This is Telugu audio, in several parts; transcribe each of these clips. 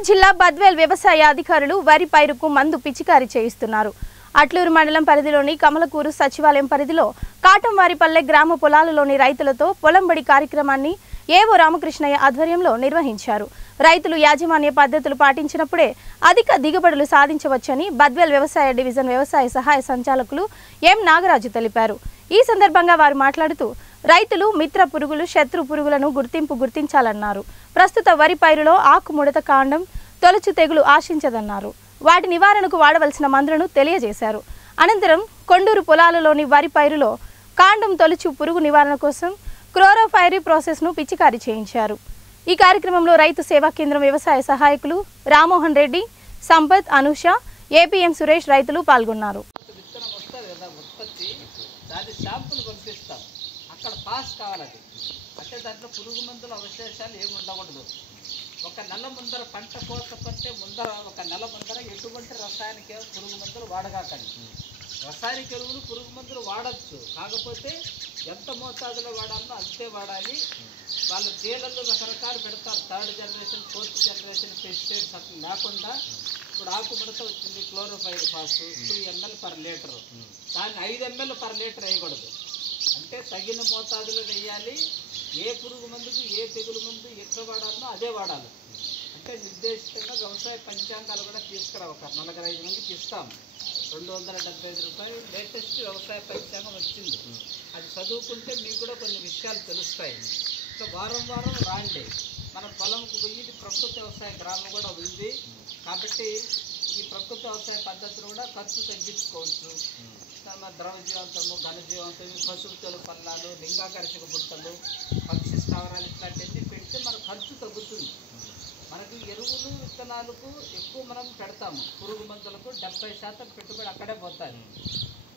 నెల్లూరు జిల్లా బద్వేల్ వ్యవసాయ అధికారులు వరి పైరుకు మందు పిచికారీ చేయిస్తున్నారు. అట్లూరు మండలం పరిధిలోని కమలకూరు సచివాలయం పరిధిలో కాటంవారిపల్లె గ్రామ పొలాలలోని రైతులతో పొలంబడి కార్యక్రమాన్ని ఏవో రామకృష్ణయ్య ఆధ్వర్యంలో నిర్వహించారు. రైతులు యాజమాన్య పద్ధతులు పాటించినప్పుడే అధిక దిగుబడులు సాధించవచ్చని బద్వేల్ వ్యవసాయ డివిజన్ వ్యవసాయ సహాయ సంచాలకులు ఎం నాగరాజు తెలిపారు. ఈ సందర్భంగా వారు మాట్లాడుతూ రైతులు మిత్ర పురుగులు శత్రు పురుగులను గుర్తించాలన్నారు. ప్రస్తుత వరి పైరులో ఆకు ముడత కాండం తొలచు తెగులు ఆశించదన్నారు. వాటి నివారణకు వాడవలసిన మందులను తెలియజేశారు. అనంతరం కొండూరు పొలాలలోని వరి పైరులో కాండం తొలచు పురుగు నివారణ కోసం క్లోరోఫైరీ ప్రాసెస్ను పిచికారీ చేయించారు. ఈ కార్యక్రమంలో రైతు సేవా కేంద్రం వ్యవసాయ సహాయకులు రామోహన్ రెడ్డి, సంపత్, అనూష, ఏపీఎం సురేష్ రైతులు పాల్గొన్నారు. అక్కడ పాస్ కావాలి. అంటే దాంట్లో పురుగు మందుల అవశేషాలు ఏమి ఉండకూడదు. ఒక నెల ముందర పంట కోత పట్టే ముందర ఒక నెల ముందర ఎటువంటి రసాయనిక పురుగు మందులు వాడగాకండి. రసాయనిక ఎరువులు పురుగు మందులు వాడచ్చు, కాకపోతే ఎంత మోతాదులో వాడాలో అంతే వాడాలి. వాళ్ళు తేలల్లో రకరకాలు పెడతారు, 3rd generation 4th generation pesticides అట్లా లేకుండా. ఇప్పుడు ఆకు ముడత వచ్చింది, క్లోరోఫైర్ ఫాస్ 2 ml per లీటర్, దాన్ని 5 ml per లీటర్ వేయకూడదు. అంటే తగిన మోతాదులో వేయాలి. ఏ పురుగు మందుకు ఏ తెగులు మందు ఎక్కడ వాడాలో అదే వాడాలి. అంటే నిర్దేశితంగా వ్యవసాయ పంచాంగాలు కూడా తీసుకురా, ఒక 45 మందికి ఇస్తాం. 275 రూపాయలు లేటెస్ట్ వ్యవసాయ పంచాంగం వచ్చింది. అది చదువుకుంటే మీకు కూడా కొన్ని విషయాలు తెలుస్తాయి. సో వారం వారం రాండి, మన పొలంకు పోయి ప్రకృతి వ్యవసాయ గ్రామం కూడా ఉంది కాబట్టి ఈ ప్రకృతి వ్యవసాయ పద్ధతులు కూడా ఖర్చు తగ్గించుకోవచ్చు. ద్రవ జీవంతము, ఘన జీవంతము, పశువుల పల్లాలు, లింగాకర్షక బుట్టలు, పక్షి స్థావరాలు ఇట్లాంటివన్నీ పెడితే మన ఖర్చు తగ్గుతుంది. మనకి ఎరువులు విత్తనాలకు ఎక్కువ మనం పెడతాము, పురుగు మందులకు 70% పెట్టుబడి అక్కడే పోతాయి.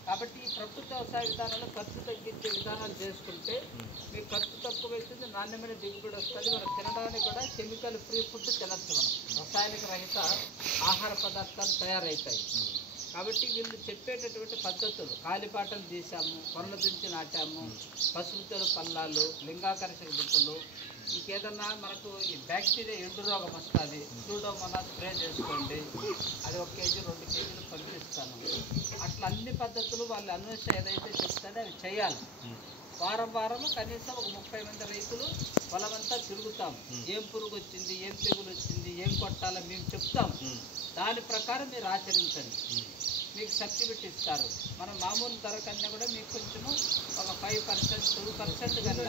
కాబట్టి ఈ ప్రకృతి వ్యవసాయ విధానంలో ఖర్చు తగ్గించే విధానాలు చేసుకుంటే మీకు ఖర్చు తక్కువ అవుతుంది, నాణ్యమైన దిగుబడి వస్తుంది. మనం తినడానికి కూడా కెమికల్ ఫ్రీ ఫుడ్ తినచ్చు, మనం రసాయనిక రహిత ఆహార పదార్థాలు తయారవుతాయి. కాబట్టి వీళ్ళు చెప్పేటటువంటి పద్ధతులు కాలిపాటలు తీసాము, కొనలు దించి నాటాము, పశువుల పల్లాలు, లింగాకర్షక బుట్టలు, ఇంకేదన్నా మనకు ఈ బ్యాక్టీరియా ఎండు రోగం వస్తుంది, సూడోమోనాస్ స్ప్రే చేసుకోండి, అది 1 kg 2 kgలు పంపిస్తాను. అట్లా అన్ని పద్ధతులు వాళ్ళు అన్వేషణ ఏదైతే చెప్తారో అవి చేయాలి. వారం వారము కనీసం ఒక 30 మంది రైతులు పొలమంతా తిరుగుతాం. ఏం పురుగు వచ్చింది, ఏం తెగులు వచ్చింది, ఏం కొట్టాలో మేము చెప్తాం. దాని ప్రకారం మీరు ఆచరించండి, మీకు సర్టిఫికెట్ ఇస్తారు. మనం మామూలు ధర కన్నా కూడా మీకు కొంచెము ఒక 5% 2% కానీ